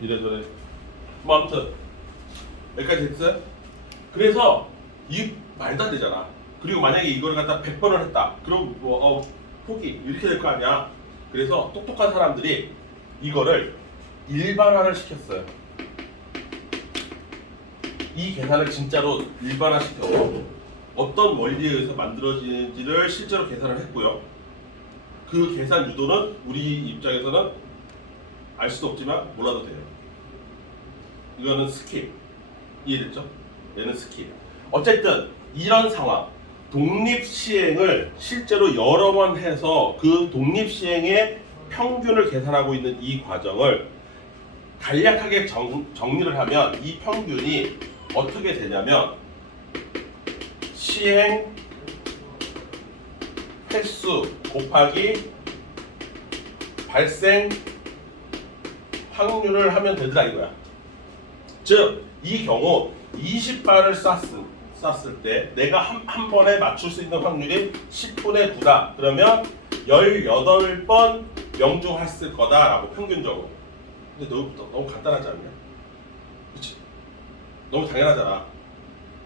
이래저래. 뭐 아무튼 여기까지 됐어요? 그래서 이 말도 안 되잖아. 그리고 만약에 이걸 갖다 100번을 했다. 그럼 뭐 포기 이렇게 될 거 아니야. 그래서 똑똑한 사람들이 이거를 일반화를 시켰어요. 이 계산을 진짜로 일반화시켜서 어떤 원리에 의해서 만들어지는지를 실제로 계산을 했고요. 그 계산 유도는 우리 입장에서는 알 수도 없지만 몰라도 돼요. 이거는 스킬. 이해됐죠? 얘는 스킬. 어쨌든 이런 상황, 독립시행을 실제로 여러 번 해서 그 독립시행의 평균을 계산하고 있는 이 과정을 간략하게 정리를 하면 이 평균이 어떻게 되냐면 시행 횟수 곱하기 발생 확률을 하면 되더라 이거야. 즉, 이 경우 20발을 쐈을 때 내가 한 번에 맞출 수 있는 확률이 10분의 9다. 그러면 18번 명중했을 거다라고 평균적으로. 근데 너무 간단하지 않냐? 그치? 너무 당연하잖아.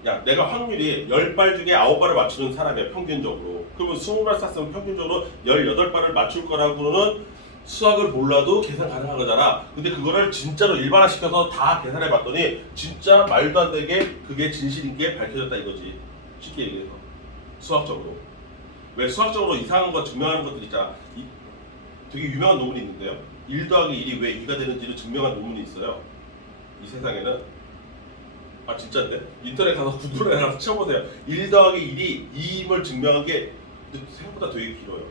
야, 내가 확률이 10발 중에 9발을 맞추는 사람이야, 평균적으로. 그러면 20발 쐈으면 평균적으로 18발을 맞출 거라고는 수학을 몰라도 계산 가능한 거잖아. 근데 그거를 진짜로 일반화시켜서 다 계산해 봤더니 진짜 말도 안 되게 그게 진실인 게 밝혀졌다 이거지. 쉽게 얘기해서. 수학적으로. 왜 수학적으로 이상한 거 증명하는 것들 있잖아. 되게 유명한 논문이 있는데요. 1 더하기 1이 왜 2가 되는지를 증명한 논문이 있어요. 이 세상에는. 아 진짜인데? 인터넷 가서 구글에 가서 쳐보세요. 1 더하기 1이 2임을 증명한 게 생각보다 되게 길어요.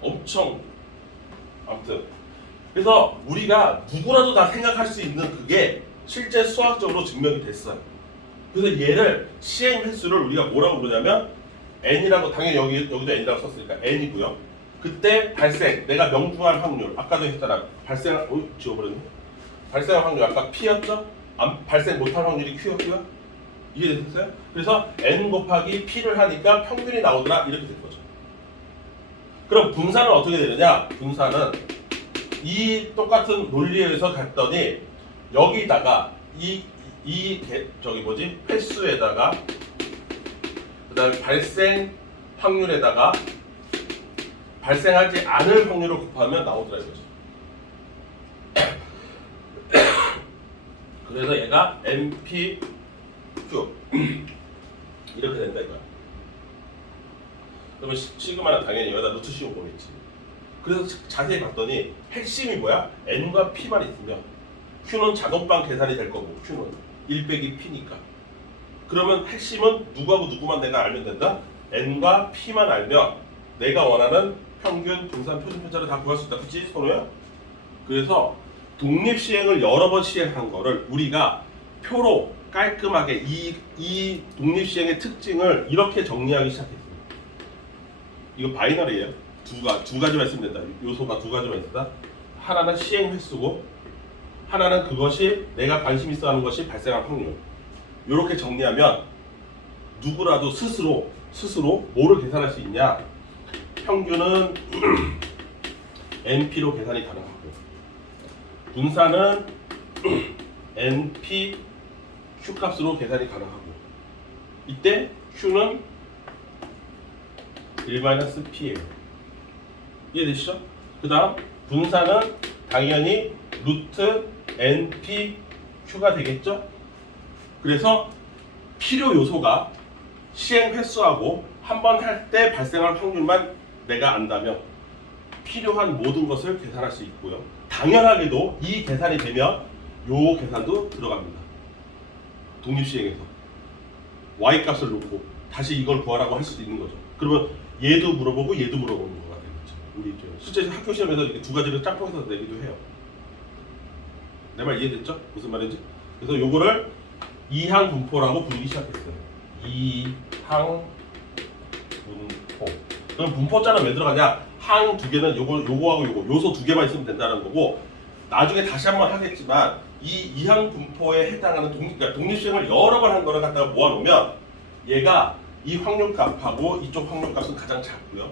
엄청. 아무튼 그래서 우리가 누구라도 다 생각할 수 있는 그게 실제 수학적으로 증명이 됐어요. 그래서 얘를 시행 횟수를 우리가 뭐라고 부르냐면 n이라고, 당연히 여기도 n이라고 썼으니까 n이고요. 그때 발생, 내가 명중할 확률, 아까도 했잖아. 지워버렸네. 발생할 확률 아까 p였죠? 발생 못할 확률이 q였고요. 이게 됐어요? 그래서 n 곱하기 p를 하니까 평균이 나오더라 이렇게 된 거죠. 그럼 분산은 어떻게 되느냐? 분산은 이 똑같은 논리에 의해서 갔더니 여기다가 횟수에다가 그다음에 발생 확률에다가 발생하지 않을 확률을 곱하면 나오더라 이거죠. 그래서 얘가 NPQ 이렇게 된다 이거야. 그러면 시그마는 당연히 여기다 루트 씌워 보겠지. 그래서 자세히 봤더니 핵심이 뭐야? n과 p만 있으면 q는 자동방 계산이 될 거고 q는 1 빼기 p니까. 그러면 핵심은 누구하고 누구만 내가 알면 된다? n과 p만 알면 내가 원하는 평균, 분산, 표준 편차를 다 구할 수 있다. 그치? 선우야? 그래서 독립시행을 여러 번 시행한 거를 우리가 표로 깔끔하게 이 독립시행의 특징을 이렇게 정리하기 시작했어요. 이거 바이너리예요. 두 가지만 있으면 된다. 요소가 두 가지만 있다. 하나는 시행 횟수고 하나는 그것이 내가 관심 있어 하는 것이 발생할 확률. 이렇게 정리하면 누구라도 스스로 뭐를 계산할 수 있냐? 평균은 NP로 계산이 가능하고 분산은 NP Q 값으로 계산이 가능하고 이때 Q는 1-P예요. 이해되시죠? 그 다음 분산은 당연히 루트 NP Q가 되겠죠? 그래서 필요 요소가 시행 횟수하고 한 번 할 때 발생할 확률만 내가 안다면 필요한 모든 것을 계산할 수 있고요. 당연하게도 이 계산이 되면 요 계산도 들어갑니다. 독립시행에서 y 값을 놓고 다시 이걸 구하라고 할 수도 있는 거죠. 그러면 얘도 물어보고 얘도 물어보는 거가 되겠죠. 우리 입장에. 실제 학교 시험에서 이렇게 두 가지를 짝꿍해서 내기도 해요. 내 말 이해됐죠? 무슨 말인지? 그래서 요거를 이항 분포라고 부르기 시작했어요. 이항 분포. 그럼 분포자는 왜 들어가냐? 항 두 개는 요거하고 요거 요소 두 개만 있으면 된다는 거고 나중에 다시 한번 하겠지만 이 이항 분포에 해당하는 독립시행을 여러 번 한 거를 갖다가 모아놓으면 얘가 이 확률값하고 이쪽 확률값은 가장 작고요.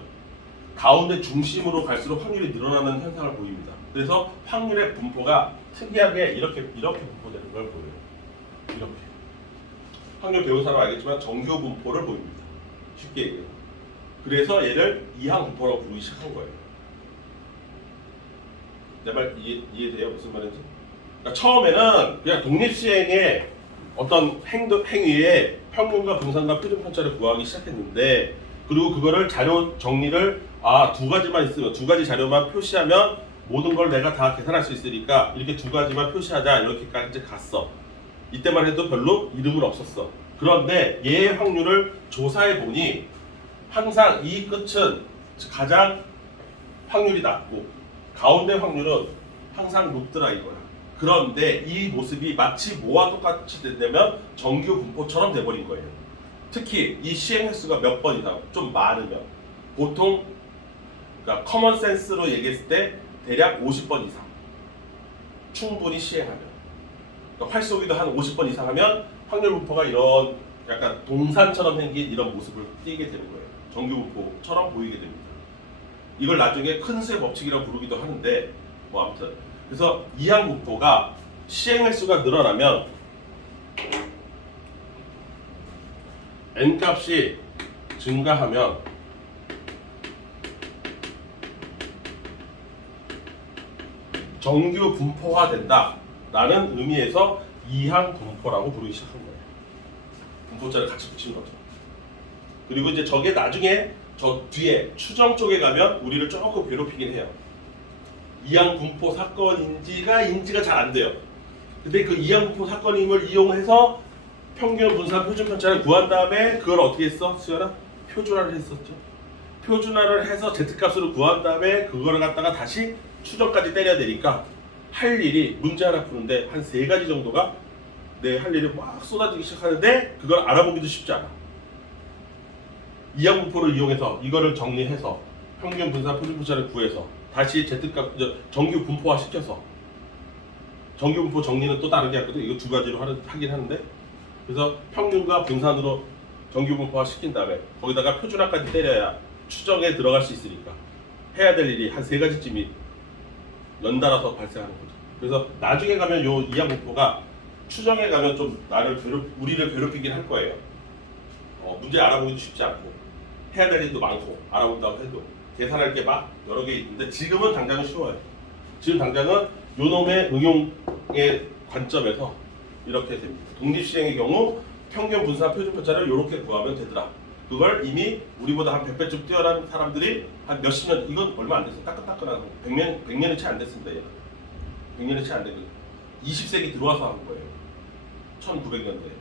가운데 중심으로 갈수록 확률이 늘어나는 현상을 보입니다. 그래서 확률의 분포가 특이하게 이렇게 분포되는 걸 보여요. 이렇게. 확률 배운 사람 알겠지만 정규 분포를 보입니다. 쉽게 얘기해요. 그래서 얘를 이항 분포라고 부르기 시작한 거예요. 내 말 이해돼요? 무슨 말인지? 그러니까 처음에는 그냥 독립시행의 어떤 행위에 평균과 분산과 표준 편차를 구하기 시작했는데, 그리고 그거를 자료 정리를 두 가지만 있으면, 두 가지 자료만 표시하면 모든 걸 내가 다 계산할 수 있으니까 이렇게 두 가지만 표시하자, 이렇게까지 갔어. 이때만 해도 별로 이름은 없었어. 그런데 얘의 확률을 조사해 보니 항상 이 끝은 가장 확률이 낮고 가운데 확률은 항상 높더라 이거야. 그런데 이 모습이 마치 뭐와 똑같이 되면 정규 분포처럼 돼버린 거예요. 특히 이 시행 횟수가 몇 번 이상 좀 많으면, 보통 그러니까 커먼 센스로 얘기했을 때 대략 50번 이상 충분히 시행하면, 그러니까 활쏘기도 한 50번 이상 하면 확률 분포가 이런 약간 동산처럼 생긴 이런 모습을 띠게 되는 거예요. 정규 분포처럼 보이게 됩니다. 이걸 나중에 큰 수의 법칙이라고 부르기도 하는데, 뭐 아무튼 그래서 이항 분포가 시행 횟수가 늘어나면 n 값이 증가하면 정규 분포화된다 라는 의미에서 이항 분포라고 부르기 시작한 거예요. 분포자를 같이 붙인 거죠. 그리고 이제 저게 나중에 저 뒤에 추정 쪽에 가면 우리를 조금 괴롭히긴 해요. 이항 분포 사건인지가 잘 안 돼요. 근데 그 이항 분포 사건임을 이용해서 평균 분산 표준 편차를 구한 다음에 그걸 어떻게 했어? 수연아? 표준화를 했었죠. 표준화를 해서 Z값으로 구한 다음에 그거를 갖다가 다시 추정까지 때려야 되니까 할 일이, 문제 하나 푸는데 한 3가지 정도가 내 할 일이 막 쏟아지기 시작하는데 그걸 알아보기도 쉽지 않아. 이항 분포를 이용해서 이거를 정리해서 평균 분산 표준 편차를 구해서 다시 Z값 정규 분포화 시켜서, 정규 분포 정리는 또 다르게 하거든. 이거 2가지로 하긴 하는데, 그래서 평균과 분산으로 정규 분포화 시킨 다음에 거기다가 표준화까지 때려야 추정에 들어갈 수 있으니까 해야 될 일이 한 3가지쯤이 연달아서 발생하는 거죠. 그래서 나중에 가면 요 이항 분포가 추정에 가면 좀 우리를 괴롭히긴 할 거예요. 문제 알아보기도 쉽지 않고 해야 될 일도 많고 알아본다고 해도 계산할 게 막 여러 개 있는데, 지금은 당장은 쉬워요. 지금 당장은 요 놈의 응용의 관점에서 이렇게 됩니다. 독립시행의 경우 평균 분산 표준 편차를 이렇게 구하면 되더라. 그걸 이미 우리보다 한 100배쯤 뛰어난 사람들이 한 몇십 년, 이건 얼마 안 됐어. 따끈따끈한 100년이 채 안 됐습니다. 얘는 100년이 채 안 되고 20세기 들어와서 한 거예요. 1900년대.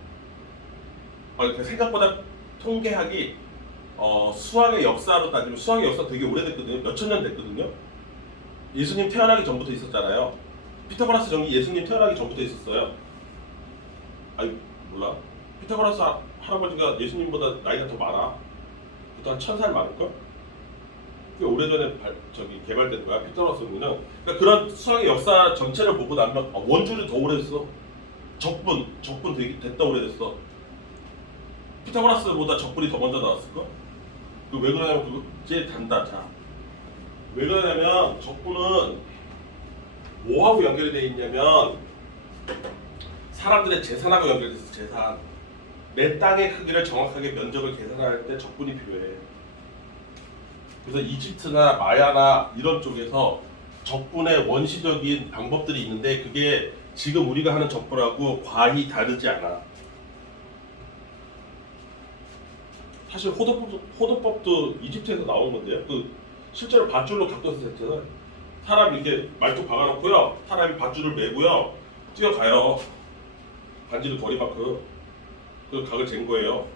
그러니까 생각보다 통계학이 수학의 역사로 따지면 수학의 역사 되게 오래됐거든요. 몇천 년 됐거든요. 예수님 태어나기 전부터 있었잖아요. 피타고라스 정리 예수님 태어나기 전부터 있었어요. 아니 몰라. 피타고라스 할아버지가 예수님보다 나이가 더 많아. 그것도 한 1000살 많을걸? 꽤 오래전에 개발된 거야, 피타고라스 정리는. 그러니까 그런 수학의 역사 전체를 보고 나면 원주를 더 오래됐어. 적분 되게 됐다 오래됐어. 피타고라스보다 적분이 더 먼저 나왔을까? 왜 그러냐면 그거 이제 단다. 자, 왜 그러냐면 적분은 뭐하고 연결이 돼 있냐면 사람들의 재산하고 연결돼서 재산. 내 땅의 크기를 정확하게 면적을 계산할 때 적분이 필요해. 그래서 이집트나 마야나 이런 쪽에서 적분의 원시적인 방법들이 있는데 그게 지금 우리가 하는 적분하고 과히 다르지 않아. 사실 호도법도 이집트에서 나온 건데요. 실제로 밧줄로 각도서 쟀잖아요. 사람이 이렇게 말뚝 박아놓고요. 사람이 밧줄을 메고요. 뛰어가요. 반지를 거리만큼. 그 각을 잰 거예요.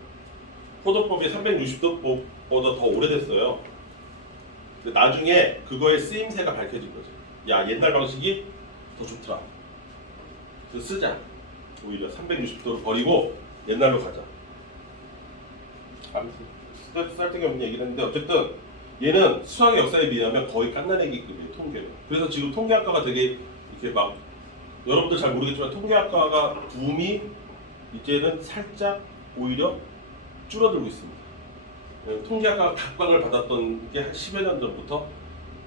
호도법이 360도보다 더 오래됐어요. 근데 나중에 그거의 쓰임새가 밝혀진 거죠. 야, 옛날 방식이 더 좋더라. 그래서 쓰자. 오히려 360도를 버리고 옛날로 가자. 아무튼 쓸데기 없는 얘기를 했는데 어쨌든 얘는 수학의 역사에 비하면 거의 갓난아기급이에요, 통계는. 그래서 지금 통계학과가 되게 이렇게 막 여러분들 잘 모르겠지만 통계학과가 붐이 이제는 살짝 오히려 줄어들고 있습니다. 통계학과 각광을 받았던 게 한 10여 년 전부터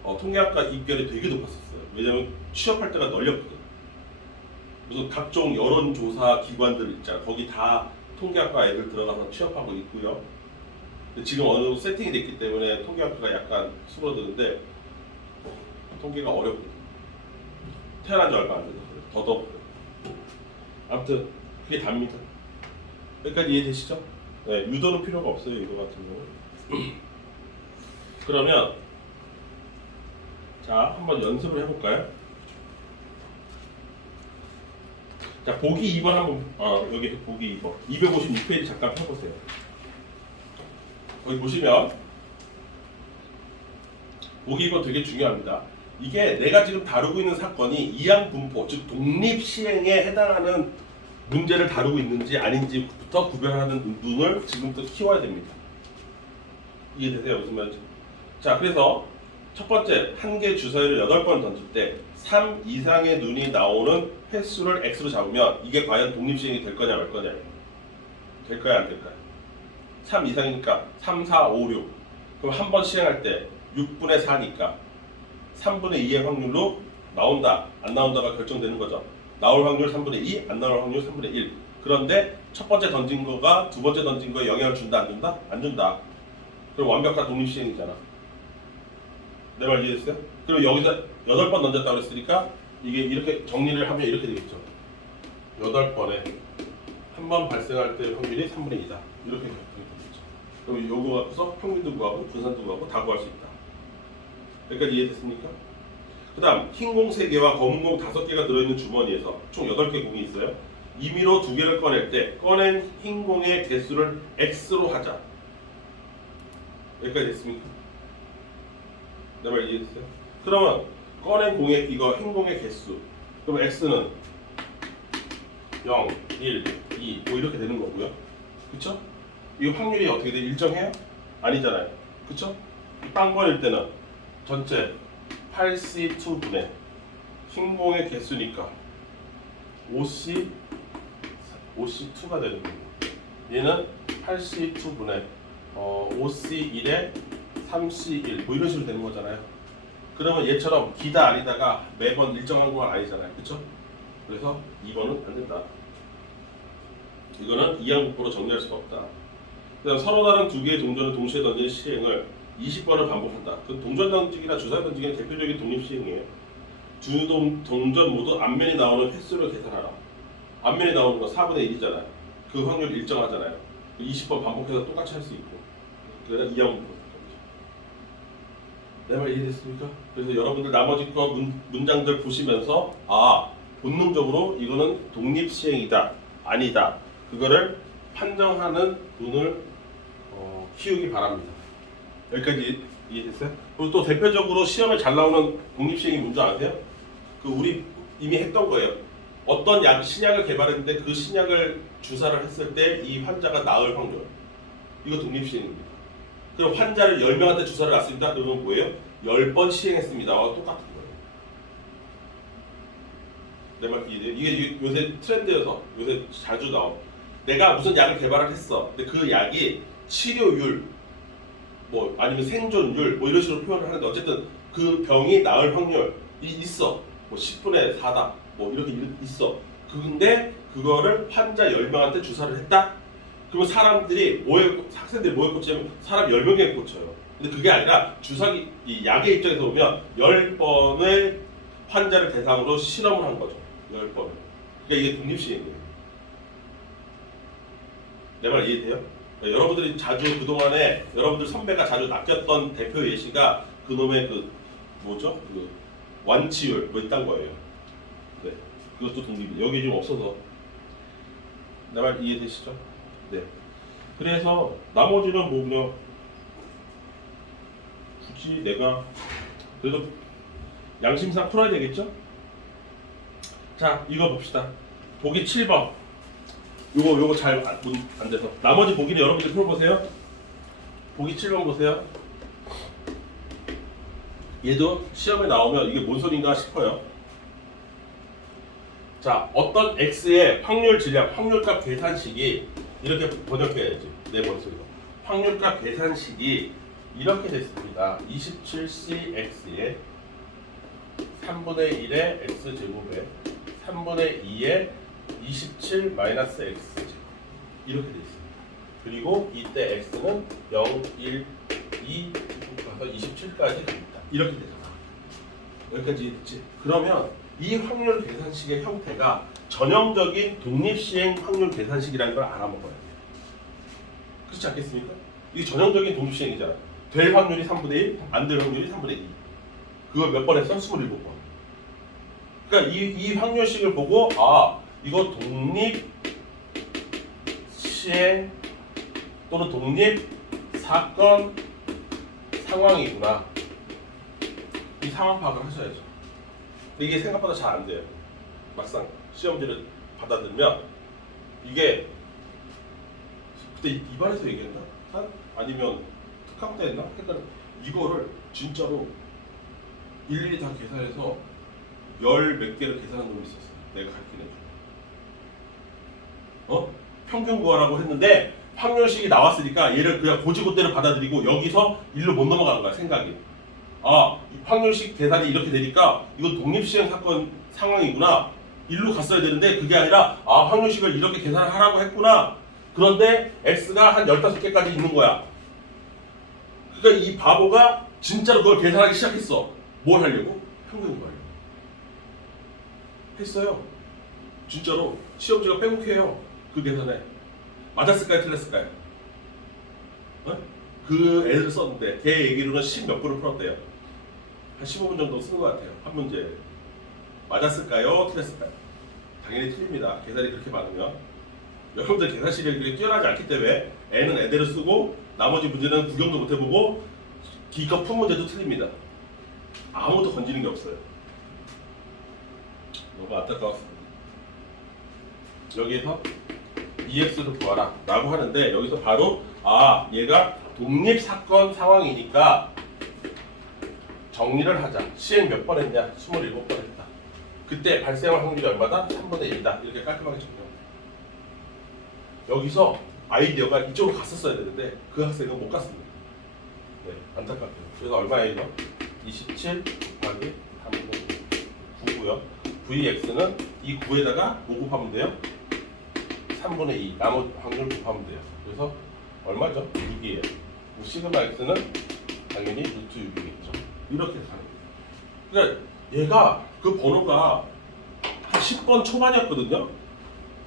통계학과 입결이 되게 높았었어요. 왜냐면 취업할 때가 널렸거든. 무슨 각종 여론조사 기관들 있잖아. 거기 다 통계학과 애들 들어가서 취업하고 있고요. 근데 지금 어느 정도 세팅이 됐기 때문에 통계학과가 약간 수그러드는데 통계가 어렵거든. 태어난 지 얼마 안 돼서 그래. 더더욱 그래. 아무튼 그게 답니다. 여기까지 이해되시죠? 네, 유도는 필요가 없어요. 이거 같은 경우. 그러면 자 한번 연습을 해볼까요? 자 보기 2번 한번 여기 보기 2번 256페이지 잠깐 펴보세요. 거기 보시면 보기 2번 되게 중요합니다. 이게 내가 지금 다루고 있는 사건이 이항분포 즉 독립시행에 해당하는 문제를 다루고 있는지 아닌지부터 구별하는 눈을 지금부터 키워야 됩니다. 이해되세요? 무슨 말인지? 자 그래서 첫 번째 한 개 주사위를 8번 던질 때 3 이상의 눈이 나오는 횟수를 x로 잡으면 이게 과연 독립시행이 될 거냐 말 거냐 될 거야 안 될까요? 3 이상이니까 3, 4, 5, 6 그럼 한 번 시행할 때 6분의 4니까 3분의 2의 확률로 나온다 안 나온다가 결정되는 거죠. 나올 확률 3분의 2, 안 나올 확률 3분의 1. 그런데 첫 번째 던진 거가 두 번째 던진 거에 영향을 준다 안 준다? 안 준다. 그럼 완벽한 독립시행이잖아. 내 말 이해됐어요? 그리고 여기서 8번 던졌다고 그랬으니까 이게 이렇게 정리를 하면 이렇게 되겠죠. 8번에 한 번 발생할 때 확률이 3분의 2다. 이렇게 되겠죠. 그럼 요거 갖고서 평균도 구하고 분산도 구하고 다 구할 수 있다. 여기까지 이해됐습니까? 그 다음 흰 공 3개와 검은 공 5개가 들어있는 주머니에서 총 8개 공이 있어요. 임의로 2개를 꺼낼 때 꺼낸 흰 공의 개수를 x로 하자. 여기까지 됐습니까? 내 말 이해됐어요? 그러면 꺼낸 공의 이거 흰 공의 개수 그럼 x는 0, 1, 2 뭐 이렇게 되는 거고요. 그쵸? 이 확률이 어떻게 돼? 일정해요? 아니잖아요. 그쵸? 빵 꺼낼 때는 전체 8C2분의 흰 공의 개수니까 5C2가 되는 거고 얘는 8C2분의 5C1에 3C1 뭐 이런 식으로 되는 거잖아요. 그러면 얘처럼 기다 아니다가 매번 일정한 건 아니잖아요. 그쵸? 그래서 2번은 안 된다. 이거는 이항분포로 정리할 수가 없다. 그다음 서로 다른 두 개의 동전을 동시에 던진 시행을 20번을 반복한다. 그 동전 던지기나 주사위 던지기는 대표적인 독립 시행이에요. 두 동전 모두 앞면이 나오는 횟수를 계산하라. 앞면이 나오는 건 4분의 1이잖아요. 그 확률 일정하잖아요. 20번 반복해서 똑같이 할 수 있고. 그래서 이항분포. 내 말 이해됐습니까? 그래서 여러분들 나머지 거 문장들 보시면서 본능적으로 이거는 독립 시행이다, 아니다. 그거를 판정하는 눈을 키우기 바랍니다. 여기까지 이해됐어요? 그리고 또 대표적으로 시험에 잘 나오는 독립 시행이 뭔지 아세요? 그 우리 이미 했던 거예요. 어떤 신약을 개발했는데 그 신약을 주사를 했을 때 이 환자가 나을 확률. 이거 독립 시행입니다. 그럼 환자를 10명한테 주사를 놨습니다. 그러면 뭐예요? 10번 시행했습니다와 똑같은 거예요. 내 말 이해돼요? 이게 요새 트렌드여서 요새 자주 나와. 내가 무슨 약을 개발을 했어. 근데 그 약이 치료율, 뭐 아니면 생존율, 뭐 이런 식으로 표현을 하는데 어쨌든 그 병이 나을 확률이 있어. 뭐 10분의 4다. 뭐 이렇게 있어. 근데 그거를 환자 10명한테 주사를 했다? 그러면 사람들이 학생들이 뭐에 꽂히냐면 사람 10명에 꽂혀요. 근데 그게 아니라 주사기, 이 약의 입장에서 보면 10번의 환자를 대상으로 실험을 한 거죠. 10번을. 그러니까 이게 독립시행이에요. 내 말 이해돼요? 그러니까 여러분들이 자주 그동안에 여러분들 선배가 자주 낚였던 대표 예시가 그놈의 그 뭐죠? 그 완치율 뭐 있단 거예요. 네. 그것도 독립이 여기 지금 없어서. 내 말 이해되시죠? 네. 그래서 나머지는 뭐 그냥 굳이 내가 그래도 양심상 풀어야 되겠죠? 자, 이거 봅시다. 보기 7번. 요거 잘 안 돼서. 나머지 보기는 여러분들 풀어보세요. 보기 7번 보세요. 얘도 시험에 나오면 이게 뭔 소린가 싶어요. 자, 어떤 x의 확률 질량, 확률값 계산식이 이렇게 번역해야지. 내 머릿속으로. 확률값 계산식이 이렇게 됐습니다. 27cx에 3분의 1의 x제곱에 3분의 2에 27 마이너스 x 이렇게 돼 있어요. 그리고 이때 x는 0, 1, 2 가서 27까지 갑니다. 이렇게 되잖아. 여기까지 있지. 그러면 이 확률 계산식의 형태가 전형적인 독립시행 확률 계산식이라는 걸 알아먹어야 돼요. 그렇지 않겠습니까? 이게 전형적인 독립시행이잖아. 될 확률이 3분의 1, 안 될 확률이 3분의 2. 그걸 몇 번 했어? 27번. 그러니까 이 확률식을 보고 아 이거 독립시행 또는 독립사건 상황이구나. 이 상황 파악을 하셔야죠. 근데 이게 생각보다 잘 안 돼요. 막상 시험지를 받아들면 이게 그때 입안에서 얘기했나? 아니면 특강 때 했나? 그러니까 이거를 진짜로 일일이 다 계산해서 열 몇 개를 계산한 놈이 있었어요. 내가 가르치는 중. 평균 구하라고 했는데 확률식이 나왔으니까 얘를 그냥 고지고대로 받아들이고 여기서 일로 못 넘어가는 거야 생각이. 아, 확률식 계산이 이렇게 되니까 이건 독립시행 사건 상황이구나. 일로 갔어야 되는데 그게 아니라 아 확률식을 이렇게 계산을 하라고 했구나. 그런데 x가 한 15개까지 있는 거야. 그러니까 이 바보가 진짜로 그걸 계산하기 시작했어. 뭘 하려고? 평균 구하려고. 했어요. 진짜로 시험지가 빼곡해요. 그 계산에. 맞았을까요? 틀렸을까요? 그 애를 썼는데 걔 얘기로는 10몇 분을 풀었대요. 한 15분 정도 쓴 것 같아요. 한 문제. 맞았을까요? 틀렸을까요? 당연히 틀립니다. 계산이 그렇게 많으면. 여러분들 계산 실력이 뛰어나지 않기 때문에 애는 애대로 쓰고 나머지 문제는 구경도 못 해보고 기껏 푼 문제도 틀립니다. 아무것도 건지는 게 없어요. 너무 안타까웠습니다. 여기에서 EX를 구하라 라고 하는데 여기서 바로 아 얘가 독립사건 상황이니까 정리를 하자. 시행 몇 번 했냐? 27번 했다. 그때 발생할 확률이 얼마다? 3분의 1이다. 이렇게 깔끔하게 정리합니다. 여기서 아이디어가 이쪽으로 갔었어야 되는데 그 학생은 못 갔습니다. 네, 안타깝게요. 그래서 얼마예요 이거? 27 곱하기 3분의 9고요. VX는 이 9에다가 뭐 곱하면 돼요? 3분의 2 나머지 확률 곱하면 돼요. 그래서 얼마죠? 6이에요. 시그마 X는 당연히 루트 6이겠죠. 이렇게 가는 거예요. 그러니까 얘가 그 번호가 한 10번 초반이었거든요.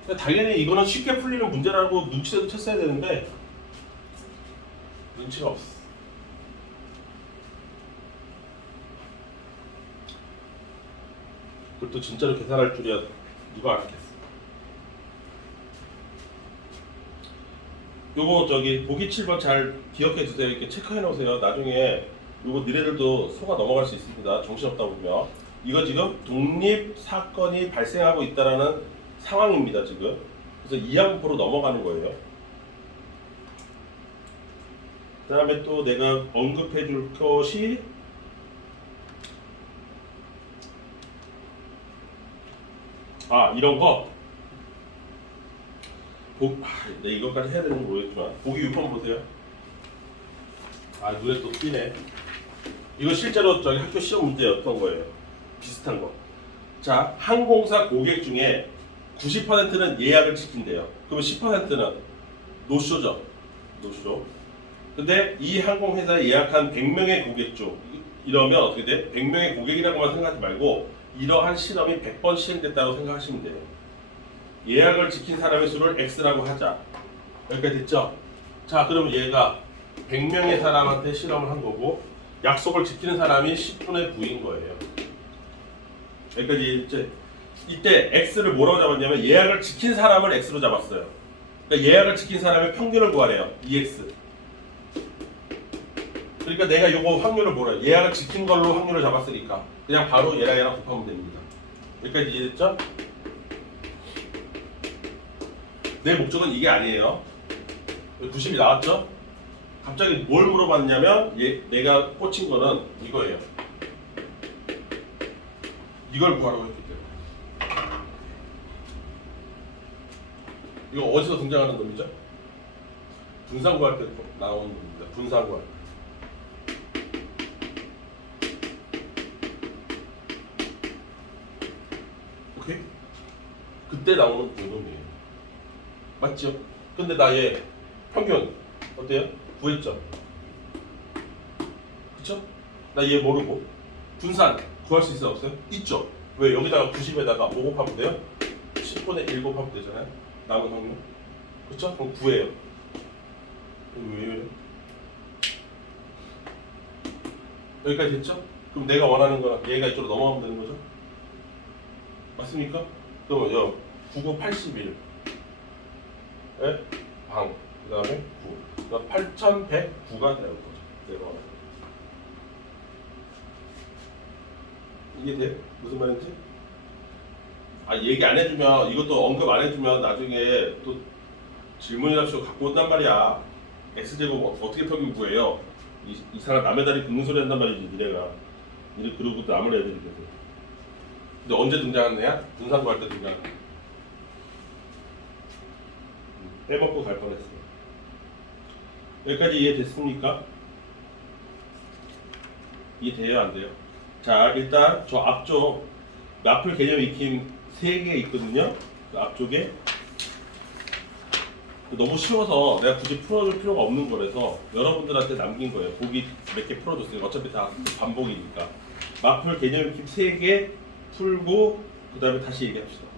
그러니까 당연히 이거는 쉽게 풀리는 문제라고 눈치라도 챘어야 되는데 눈치가 없어. 그것도 진짜로 계산할 줄이야 누가 알았겠어. 요거 저기 보기 7번 잘 기억해 두세요. 이렇게 체크해 놓으세요. 나중에 요거 너네들도 속아 넘어갈 수 있습니다. 정신없다 보면. 이거 지금 독립 사건이 발생하고 있다라는 상황입니다. 지금. 그래서 이항부로 넘어가는 거예요. 그 다음에 또 내가 언급해 줄 것이 이런 거. 네, 이것까지 해야 되는지 모르겠지만 보기 6번 보세요. 눈에 또 띄네. 이거 실제로 저기 학교 시험 문제였던 거예요. 비슷한 거. 자, 항공사 고객 중에 90%는 예약을 지킨대요. 그러면 10%는 노쇼죠. 노쇼. 근데 이 항공회사에 예약한 100명의 고객 중 이러면 어떻게 돼? 100명의 고객이라고만 생각하지 말고 이러한 실험이 100번 시행됐다고 생각하시면 돼요. 예약을 지킨 사람의 수를 X라고 하자. 여기까지 됐죠? 자, 그러면 얘가 100명의 사람한테 실험을 한 거고 약속을 지키는 사람이 10분의 9인 거예요. 여기까지 이때 X를 뭐라고 잡았냐면 예약을 지킨 사람을 X로 잡았어요. 그러니까 예약을 지킨 사람의 평균을 구하래요. EX. 그러니까 내가 요거 확률을 뭐래요? 예약을 지킨 걸로 확률을 잡았으니까 그냥 바로 얘랑 곱하면 됩니다. 여기까지 이해됐죠? 내 목적은 이게 아니에요. 90이 나왔죠? 갑자기 뭘 물어봤냐면 내가 꽂힌 거는 이거예요. 이걸 구하라고 했기 때문에. 이거 어디서 등장하는 놈이죠? 분산 구할 때 나오는 놈입니다. 분산 구할 때. 오케이? 그때 나오는 요놈이에요. 맞죠? 근데 나 얘 평균 어때요? 구했죠? 그쵸? 나 얘 모르고 분산 구할 수 있어 없어요? 있죠? 왜 여기다가 90에다가 5 곱하면 돼요? 10분의 1 곱하면 되잖아요. 남은 확률. 그쵸? 그럼 9예요. 왜요? 여기까지 됐죠? 그럼 내가 원하는 거랑 얘가 이쪽으로 넘어가면 되는 거죠? 맞습니까? 그럼 9, 9, 81 방, 그 다음에 9 그러니까 8109가 되는 거죠. 내가 원하는 거. 이게 돼? 무슨 말인지? 아 얘기 안 해주면 이것도 언급 안 해주면 나중에 또 질문이랍시고 갖고 온단 말이야. X제곱 어떻게 평균 구해요? 이 사람 남의 다리 긁는 소리 한단 말이지 니네가. 니네 그러고 남을 애들이 돼서. 근데 언제 등장한 애야? 분산 구할 때 등장한 애야. 빼먹고 갈 뻔했어. 여기까지 이해됐습니까? 이해돼요 안 돼요? 자 일단 저 앞쪽 마플 개념 익힘 3개 있거든요. 그 앞쪽에 너무 쉬워서 내가 굳이 풀어줄 필요가 없는 거라서 여러분들한테 남긴 거예요. 보기 몇 개 풀어줬으니까 어차피 다 반복이니까 마플 개념 익힘 3개 풀고 그 다음에 다시 얘기합시다.